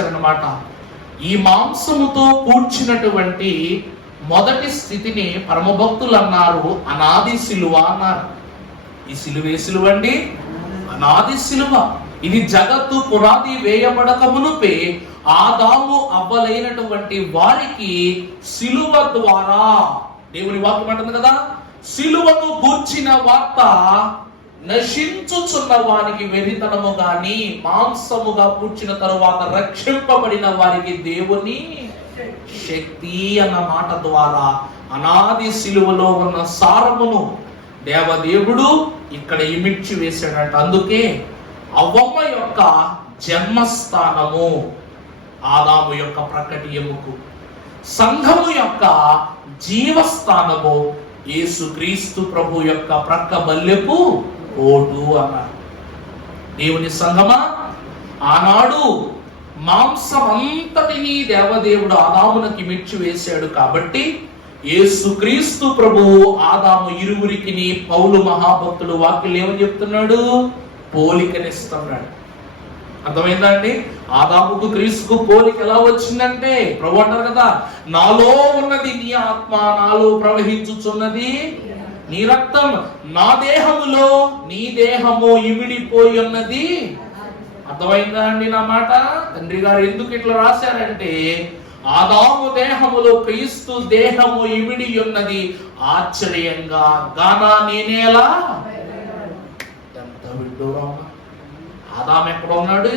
అన్నమాట ఈ మాంసముతో కూర్చున్నటువంటి మొదటి స్థితిని పరమభక్తులు అన్నారు అనాది సిలువ అన్నారు. ఈ సిలువ ఏ సిలువ అండి? అనాది సిలువ. ఇది జగత్తు పురాది వేయబడక మునుపే ఆదాము అవ్వలైనటువంటి వారికి సిలువ ద్వారా దేవుని వాక్యం అంటుంది కదా? సిలువను గూర్చిన వార్త నశించుచున్న వారికి వెరితనము గాని మాంసముగా పూడ్చిన తరువాత రక్షింపబడిన వారికి దేవుని శక్తి అన్న మాట ద్వారా అనాది శిలువలో ఉన్న సారమును దేవదేవుడు ఇక్కడ ఇమిడ్చి వేశాడట. అందుకే అవ్వమ్మ యొక్క జన్మస్థానము ఆదాము యొక్క ప్రకటి ఎముకు. సంఘము యొక్క జీవస్థానము యేసుక్రీస్తు ప్రభు యొక్క ప్రక్క బల్లెపు ఓటు అన్నారు దేవుని సంగమా? ఆనాడు మాంసం అంతటినీ దేవదేవుడు ఆదామునకి మిర్చి వేశాడు కాబట్టి యేసుక్రీస్తు ప్రభు ఆదాము ఇరువురికి పౌలు మహాభక్తుడు వాక్యులు ఏమని చెప్తున్నాడు? పోలికనిస్తున్నాడు. అర్థమైందా అండి? ఆదాముకు క్రీస్తుకు పోలిక ఎలా వచ్చిందంటే ప్రభు అంటారు కదా నాలో ఉన్నది నీ ఆత్మ నాలో ప్రవహించుచున్నది నీ రక్తం నా దేహములో నీ దేహము ఇమిడిపోయి ఉన్నది. అర్థమైందా అండి నా మాట? తండ్రి గారు ఎందుకు ఇట్లా రాశారంటే ఆదాము దేహములో క్రీస్తు దేహము ఇమిడి ఉన్నది. ఆశ్చర్యంగా గానా నేనేలా ఎంత విడ్డూరం. ఆదాం ఎక్కడ ఉన్నాడు